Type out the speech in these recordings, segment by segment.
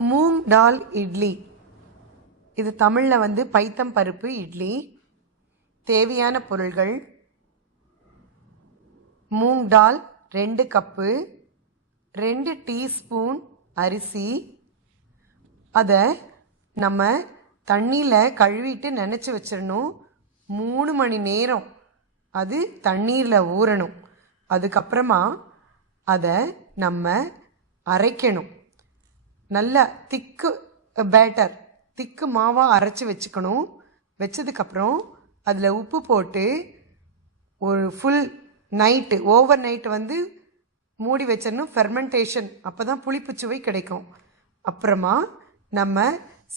moongdal idli. இது தமிழில் பைத்தம் பருப்பு இட்லி. தேவையான பொருள்கள்: moongdal 2 கப்பு, 2 டீஸ்பூன் அரிசி. அதை நம்ம தண்ணியில் கழுவிட்டு நினச்சி வச்சிடணும். 3 மணி நேரம் அது தண்ணீரில் ஊறணும். அதுக்கப்புறமா அதை நம்ம அரைக்கணும். நல்லா திக்கு மாவாக அரைச்சி வச்சுக்கணும். வச்சதுக்கப்புறம் அதில் உப்பு போட்டு ஒரு ஃபுல் நைட்டு, ஓவர் நைட்டு மூடி வச்சிடணும். ஃபெர்மெண்டேஷன், அப்போ தான் புளிப்புச்சுவை கிடைக்கும். அப்புறமா நம்ம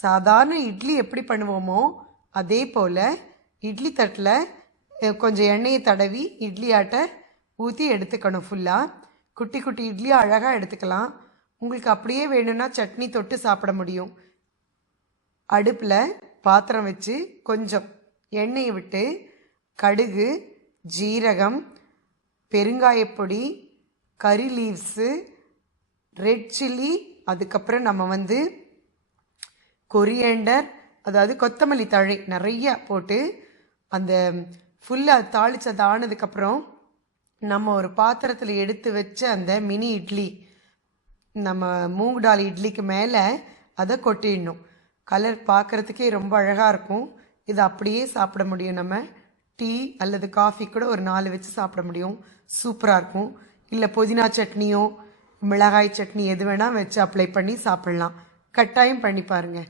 சாதாரண இட்லி எப்படி பண்ணுவோமோ அதே போல் இட்லி தட்டில் கொஞ்சம் எண்ணெயை தடவி இட்லி ஆட்டை ஊற்றி எடுத்துக்கணும். ஃபுல்லாக குட்டி குட்டி இட்லியாக அழகாக எடுத்துக்கலாம். உங்களுக்கு அப்படியே வேணும்னா சட்னி தொட்டு சாப்பிட முடியும். அடுப்பில் பாத்திரம் வச்சு கொஞ்சம் எண்ணெயை விட்டு கடுகு, ஜீரகம், பெருங்காயப்பொடி, கறி லீவ்ஸு, ரெட் சில்லி, அதுக்கப்புறம் நம்ம கொரியாண்டர், அதாவது கொத்தமல்லி தழை நிறைய போட்டு அந்த ஃபுல்லாக தாளிச்சது ஆனதுக்கப்புறம் நம்ம ஒரு பாத்திரத்தில் எடுத்து வச்ச அந்த மினி இட்லி, நம்ம மூங்டால் இட்லிக்கு மேலே அதை கொட்டிடணும். கலர் பார்க்குறதுக்கே ரொம்ப அழகாக இருக்கும். இது அப்படியே சாப்பிட முடியும். நம்ம டீ அல்லது காஃபி கூட ஒரு 4 வச்சு சாப்பிட முடியும். சூப்பராக இருக்கும். இல்லை புதினா சட்னியோ மிளகாய் சட்னி எது வேணால் வச்சு அப்ளை பண்ணி சாப்பிட்லாம். கட்டாயம் பண்ணி பாருங்கள்.